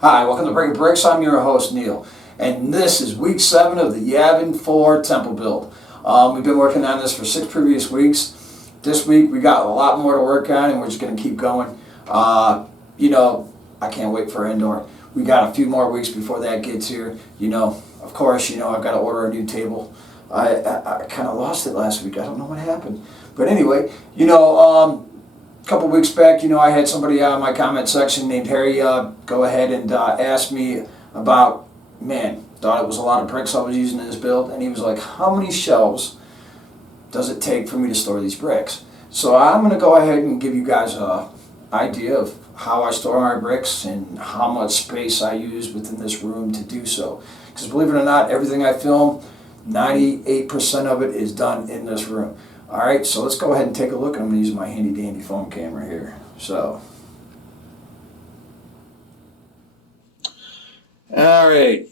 Hi, welcome to Breaking Bricks. I'm your host, Neil. And this is week 7 of the Yavin 4 temple build. We've been working on this for 6 previous weeks. This week we got a lot more to work on and we're just going to keep going. I can't wait for indoor. We got a few more weeks before that gets here. Of course, I've got to order a new table. I kind of lost it last week. I don't know what happened. But anyway, a couple weeks back, I had somebody on my comment section named Harry go ahead and ask me about, thought it was a lot of bricks I was using in this build, and he was like, how many shelves does it take for me to store these bricks? So I'm going to go ahead and give you guys an idea of how I store my bricks and how much space I use within this room to do so. Because believe it or not, everything I film, 98% of it is done in this room. Alright, so let's go ahead and take a look. I'm going to use my handy dandy phone camera here. Alright,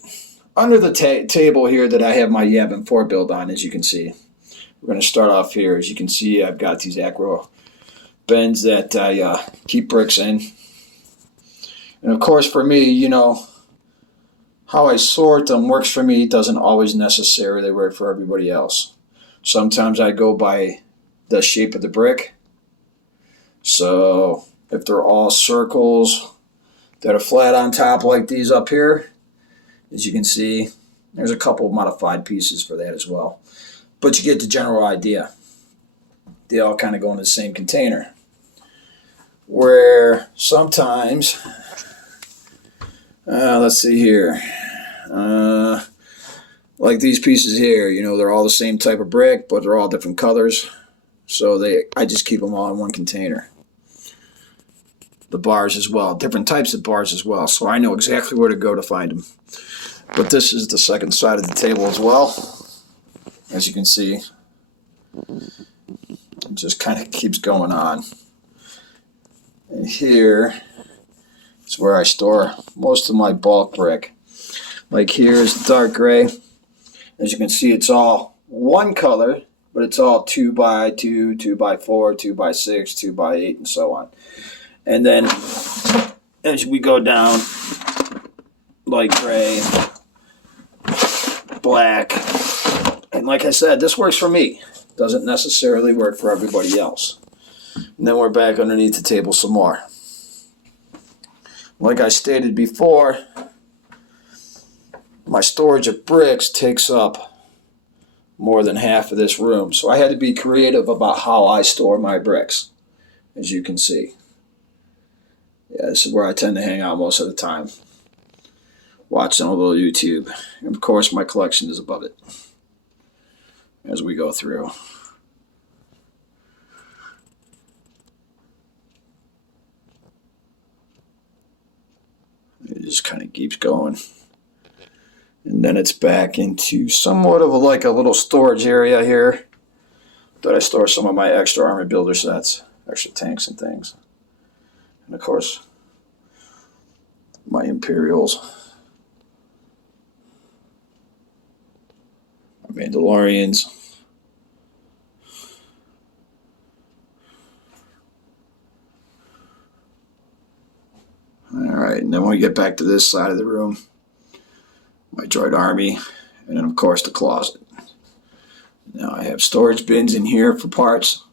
under the table here that I have my Yavin 4 build on, as you can see, we're going to start off here. As you can see, I've got these acro bins that I keep bricks in. And of course for me, how I sort them works for me. It doesn't always necessarily work for everybody else. Sometimes I go by the shape of the brick. So if they're all circles that are flat on top like these up here, as you can see, there's a couple modified pieces for that as well. But you get the general idea. They all kind of go in the same container. Where sometimes, let's see here, like these pieces here, they're all the same type of brick, but they're all different colors. So I just keep them all in one container. The bars as well, different types of bars as well. So I know exactly where to go to find them. But this is the second side of the table as well. As you can see, it just kind of keeps going on. And here is where I store most of my bulk brick. Like here is dark gray. As you can see, it's all one color, but it's all 2x2, 2x4, 2x6, 2x8, and so on. And then as we go down, light gray, black, and like I said, this works for me. Doesn't necessarily work for everybody else. And then we're back underneath the table some more. Like I stated before, my storage of bricks takes up more than half of this room. So I had to be creative about how I store my bricks, as you can see. Yeah, this is where I tend to hang out most of the time, watching a little YouTube. And of course, my collection is above it as we go through. It just kind of keeps going. And then it's back into somewhat of like a little storage area here that I store some of my extra armor builder sets, extra tanks and things. And of course, my Imperials, my Mandalorians. Alright, and then when we get back to this side of the room, my droid army, and then of course the closet. Now I have storage bins in here for parts.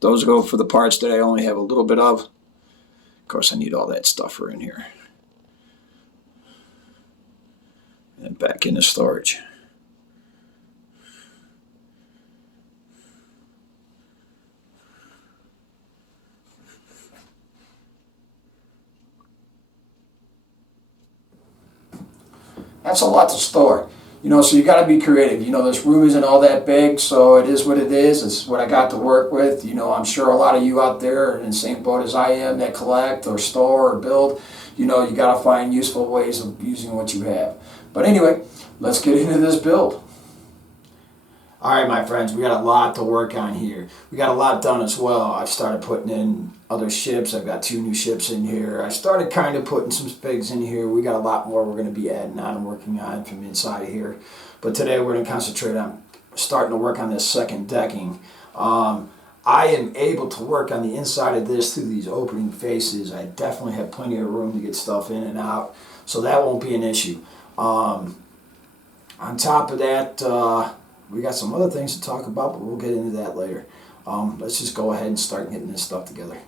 Those go for the parts that I only have a little bit of. Of course I need all that stuff for in here. And back into storage. That's a lot to store. So you got to be creative. This room isn't all that big, so it is what it is. It's what I got to work with. I'm sure a lot of you out there are in the same boat as I am that collect or store or build. You got to find useful ways of using what you have. But anyway, let's get into this build. Alright, my friends, we got a lot to work on here. We got a lot done as well. I've started putting in other ships. I've got 2 new ships in here. I started kind of putting some figs in here. We got a lot more we're going to be adding on and working on from inside of here. But today we're going to concentrate on starting to work on this second decking. I am able to work on the inside of this through these opening faces. I definitely have plenty of room to get stuff in and out, so that won't be an issue. On top of that, we got some other things to talk about, but we'll get into that later. Let's just go ahead and start getting this stuff together.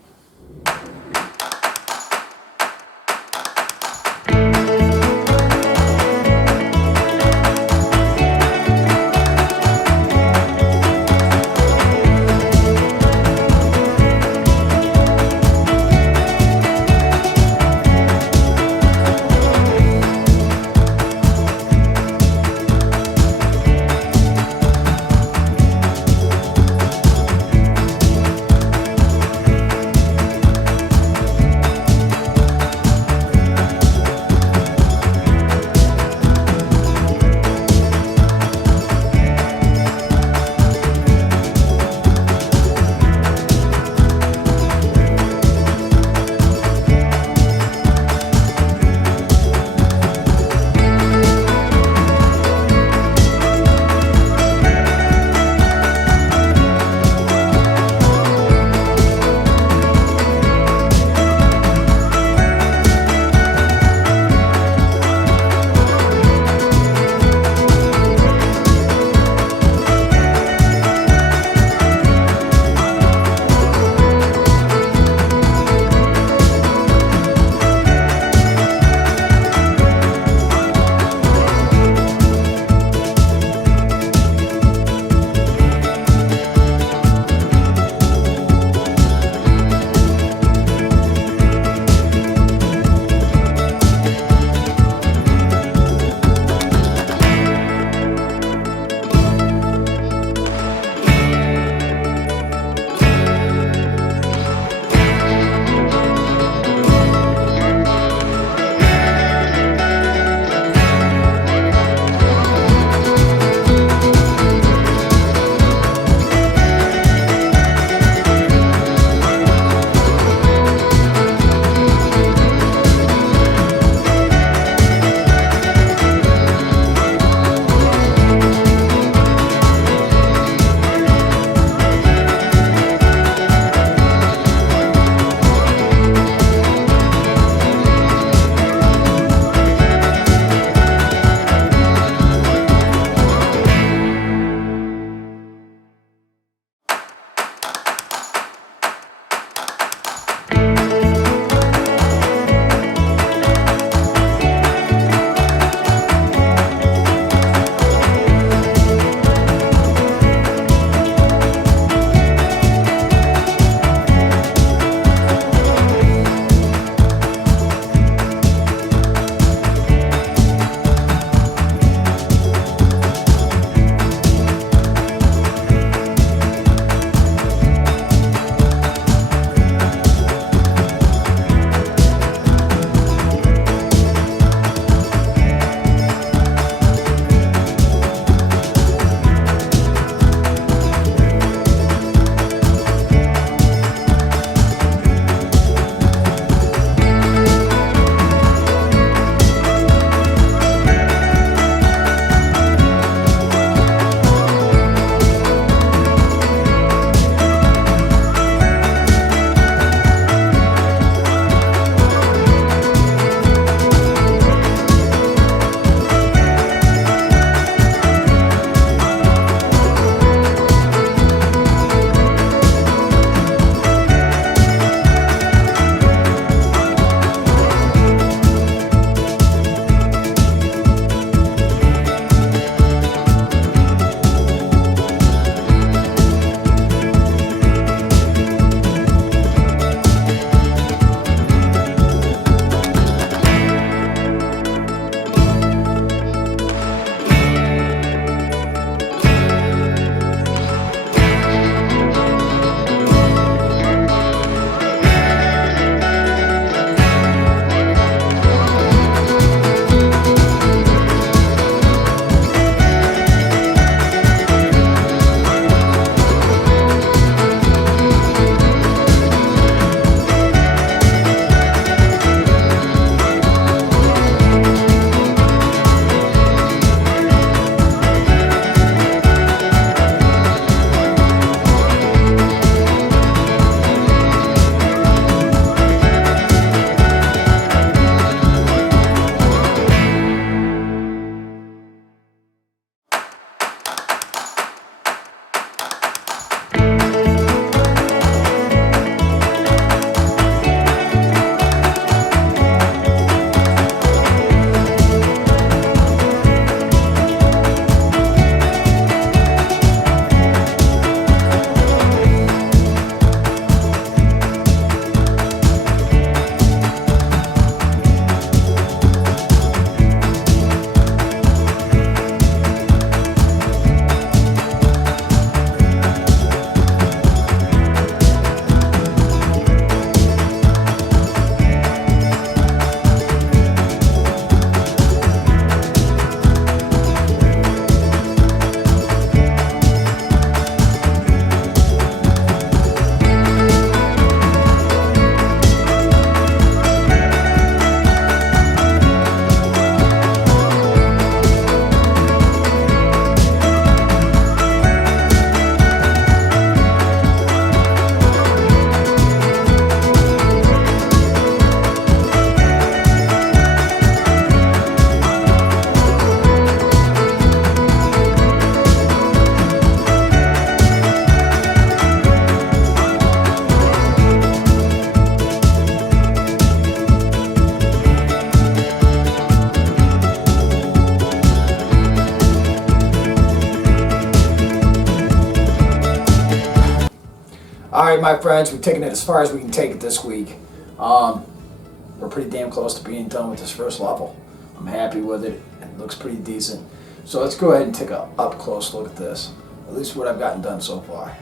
my friends, we've taken it as far as we can take it this week. We're pretty damn close to being done with this first level. I'm happy with it. It looks pretty decent. So let's go ahead and take a up close look at this. At least what I've gotten done so far.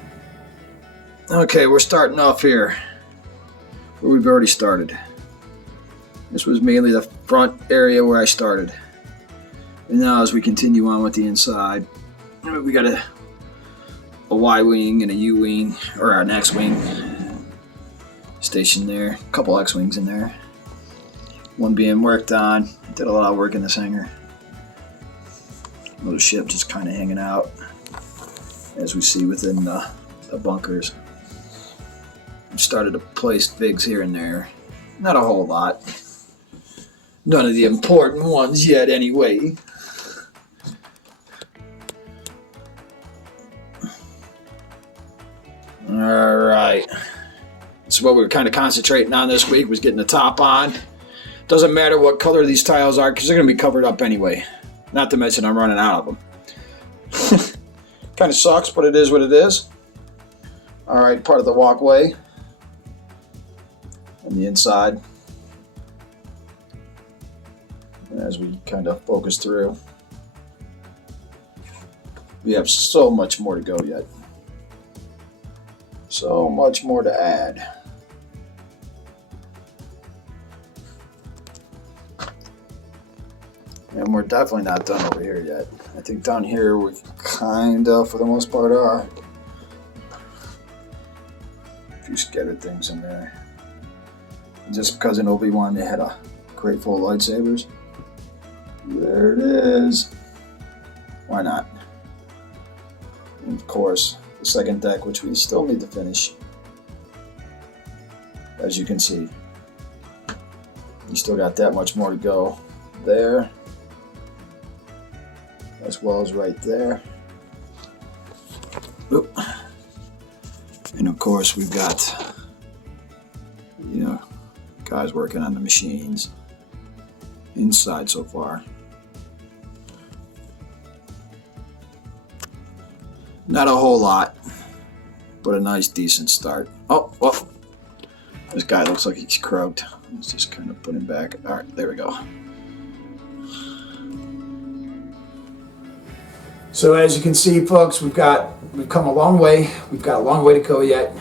Okay, we're starting off here where we've already started. This was mainly the front area where I started. And now as we continue on with the inside, we got a Y-wing and a U-wing, or an X-wing stationed there. A couple X-wings in there. One being worked on. Did a lot of work in this hangar. Little ship just kind of hanging out, as we see within the bunkers. I've started to place figs here and there. Not a whole lot. None of the important ones yet anyway. Alright. So what we were kind of concentrating on this week was getting the top on. Doesn't matter what color these tiles are because they're going to be covered up anyway. Not to mention I'm running out of them. Kind of sucks, but it is what it is. Alright, part of the walkway. And the inside. As we kind of focus through. We have so much more to go yet. So much more to add. And we're definitely not done over here yet. I think down here we kind of, for the most part, are. A few scattered things in there. Just because in Obi-Wan they had a crate full of lightsabers. There it is. Why not? And of course, the second deck, which we still need to finish. As you can see, you still got that much more to go there, as well as right there. Oop. And of course, we've got, guys working on the machines inside so far. Not a whole lot, but a nice, decent start. Oh, well, this guy looks like he's croaked. Let's just kind of put him back. All right, there we go. So as you can see, folks, we've come a long way. We've got a long way to go yet.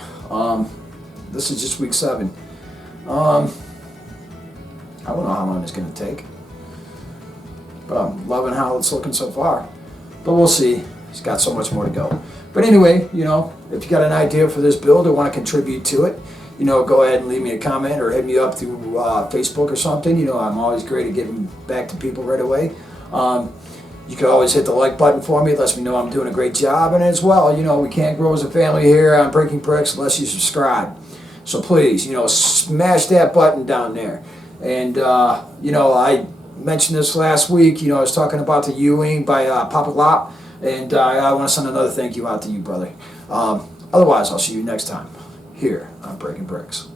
This is just week 7. I don't know how long it's going to take, but I'm loving how it's looking so far. But we'll see. He's got so much more to go. But anyway, if you got an idea for this build or want to contribute to it, go ahead and leave me a comment or hit me up through Facebook or something. I'm always great at getting back to people right away. You can always hit the like button for me. It lets me know I'm doing a great job. And as well, we can't grow as a family here on Breaking Bricks unless you subscribe. So please, smash that button down there. And, I mentioned this last week. I was talking about the U-wing by Papa Lop. And I want to send another thank you out to you, brother. Otherwise, I'll see you next time here on Breaking Bricks.